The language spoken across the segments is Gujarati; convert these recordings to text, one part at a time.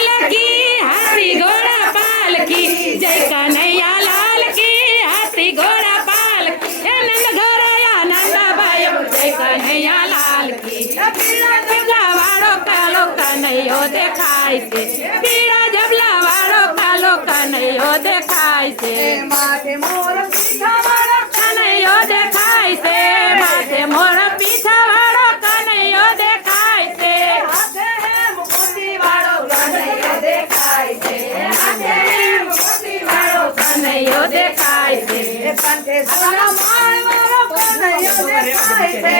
हाथी घोड़ा पालकी जय कन्हैया लाल की हाथी घोड़ा पालकी नंद घोड़या नंद भयो जय कन्हैया लाल की पीड़ा जबला वाળો કાલો કનૈયો દેખાય છે પીડા જબલા વાળો કાલો કનૈયો દેખાય છે માથે મોર પીઠા વાળો કનૈયો દેખાય છે માથે મોર પીઠા વાળો કનૈયો દેખાય છે હાથે મોતી વાળો કનૈયો દેખાય છે હાથે મોતી વાળો કનૈયો દેખાય છે કંઠે સોના માળ વાળો કનૈયો દેખાય છે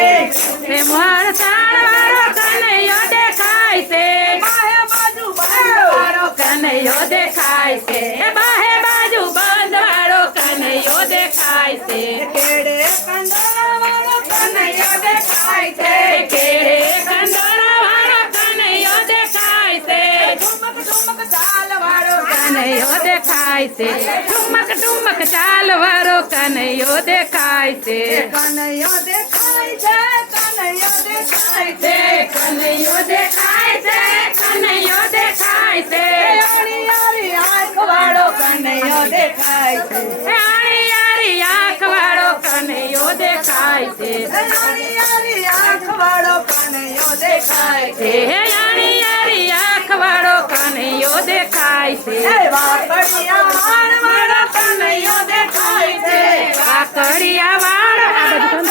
તે મોર સાણ વાળો કનૈયો દેખાય છે બાહે બાજુ વાળો કનૈયો દેખાય છે બાહે બાજુ બંધ વાળો કનૈયો દેખાય છે કેડે કંદોળા વાળો કનૈયો દેખાય છે કેળે કંદોળા વાળો કનૈયો દેખાય છે ઠુમક ઠુમક ચાલ વાળો કનૈયો દેખાય છે ઠુમક ઠુમક ચાલ વાળો કનૈયો દેખાય છે કનૈયો દેખાય છે કનૈયો દેખાય છે કનૈયો દેખાય છે કનૈયો દેખાય છે હરિયાળી આંખ વાળો કનૈયો દેખાય છે આણી આંખ વાળો કનૈયો દેખાય છે હરિયાળી આંખ વાળો કનૈયો દેખાય છે આણી આંખ વાળો કનૈયો દેખાય છે વાકડિયા વાળ વાળો કનૈયો દેખાય છે કાકડિયા વાળ આ બધું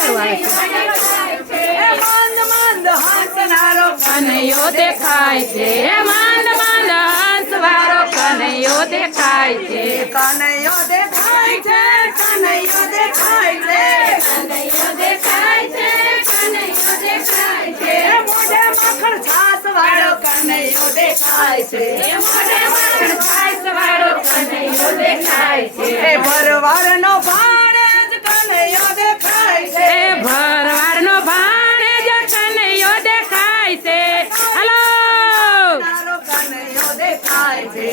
મંદ મંદ હસનારો કનૈયો દેખાય છે મંદ મંદ હંસ વાળો કનૈયો દેખાય છે કનૈયો દેખાય છે કનૈયો દેખાય છે કનૈયો દેખાય છે કનૈયો દેખાય છે મોઢે મખણ છાસ વાળો કનૈયો દેખાય છે મોઢે માખણ છાસ વાળો કનૈયો દેખાય છે ભરવાડનો ભાણેજ કનૈયો દેખાય છે ભરવાડનો ભાણેજ કનૈયો દેખાય છે હલો તારો કનૈયો દેખાય છે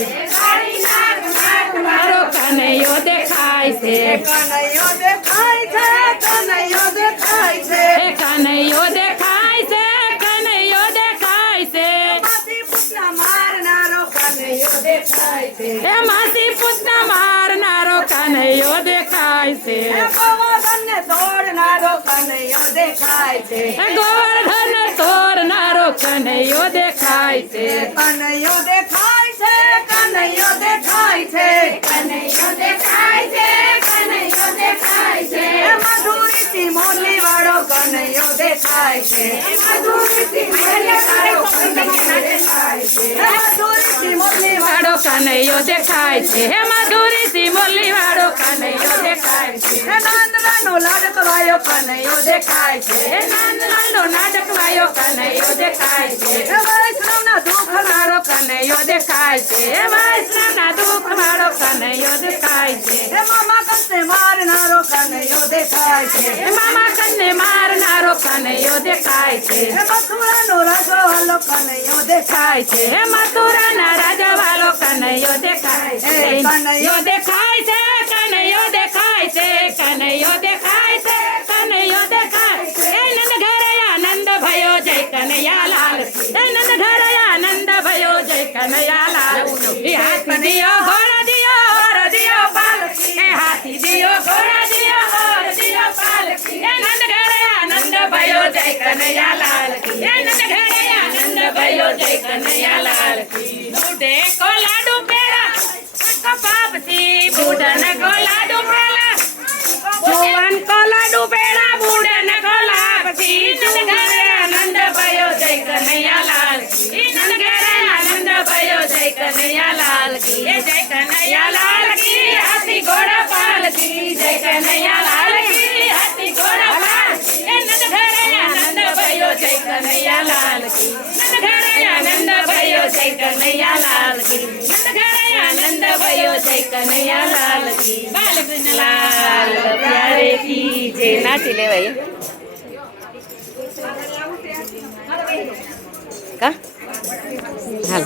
મારો કનૈયો દેખાય છે કનૈયો દેખાય છે કનૈયો દેખાય છે કનૈયો દેખાય છે કનૈયો દેખાય છે માસી પુતલા મારનારો કનૈયો દેખાય છે માસી પૂતના મારનારો કનૈયો દેખાય છે ગોવર્ધનને તોડનારો કનૈયો દેખાય છે ગોવર્ધન તોરનારો કનૈયો દેખાય છે કનૈયો દેખાય છે કનૈયો દેખાય છે કનૈયો દેખાય છે કનૈયો દેખાય છે મધુરીથી મોરલી વાળો કનૈયો દેખાય છે મધુરીથી મોરલી વાળો કનૈયો દેખાય છે મધુરીથી મોરલી વાળો કનૈયો દેખાય છે હે મધુરીથી મોરલી વાળો કનૈયો દેખાય છે નંદલાનો લાડકવાયો કનૈયો દેખાય છે હે નાનલાલનો નાટકવાયો કનૈયો દેખાય છે વૈષ્ણવના દુઃખનારો કનૈયો દેખાય છે હે વૈષ્ણવના દુઃખ વાળો કનૈયો દેખાય છે મામા કંસે મારનારો કનૈયો દેખાય છે હે મામા કન્ને મારનારો કનૈયો દેખાય છે મથુરાનો રાજાવાલો કનૈયો દેખાય છે હે મથુરાના રાજા વાળો કનૈયો દેખાય છે કનૈયો દેખાય છે કનૈયો દેખાય છે કનૈયો દેખાય છે કનૈયો દેખાય છે નંદ ઘરયા નંદ ભયો જય કનૈયા લાલ નંદ ઘરયા નંદ ભયો જય કનૈયા લાલ હાથી દિયો ઘોડા દિયો ઓર દિયો પાલકી એ હાથી દિયો ઘોડા દિયો ઓર દિયો પાલકી એ નંદ ઘરયા નંદ ભયો જય કનૈયા લાલ એ નંદ ઘરયા નંદ ભયો જય કનૈયા લાલ બુઢે કો લાડુ પેડા બાપથી બુઢન કો લાડુ પેલા ભુવન કો લાડુ પેડા બુઢન કો લાપથી નંદ ઘરયા નંદ ભયો જય કનૈયા લાલ નંદ ઘરયા નંદ ભયો જય કનૈયા લાલ એ જય કનૈયા લાલ કી હાથી ઘોડા પાલકી જય કનૈયા લાલ કી હાથી ઘોડા પાલકી એ નંદ ઘરયા નંદ ભયો જય કનૈયા લાલ કી નંદ ઘરયા નંદ ભયો જય કનૈયા લાલ કી નંદ ઘરયા નંદ ભયો જય કનૈયા લાલ કી બાલકૃષ્ણ લાલ પ્યારે કી જય નાચી લેવાય કા હાલ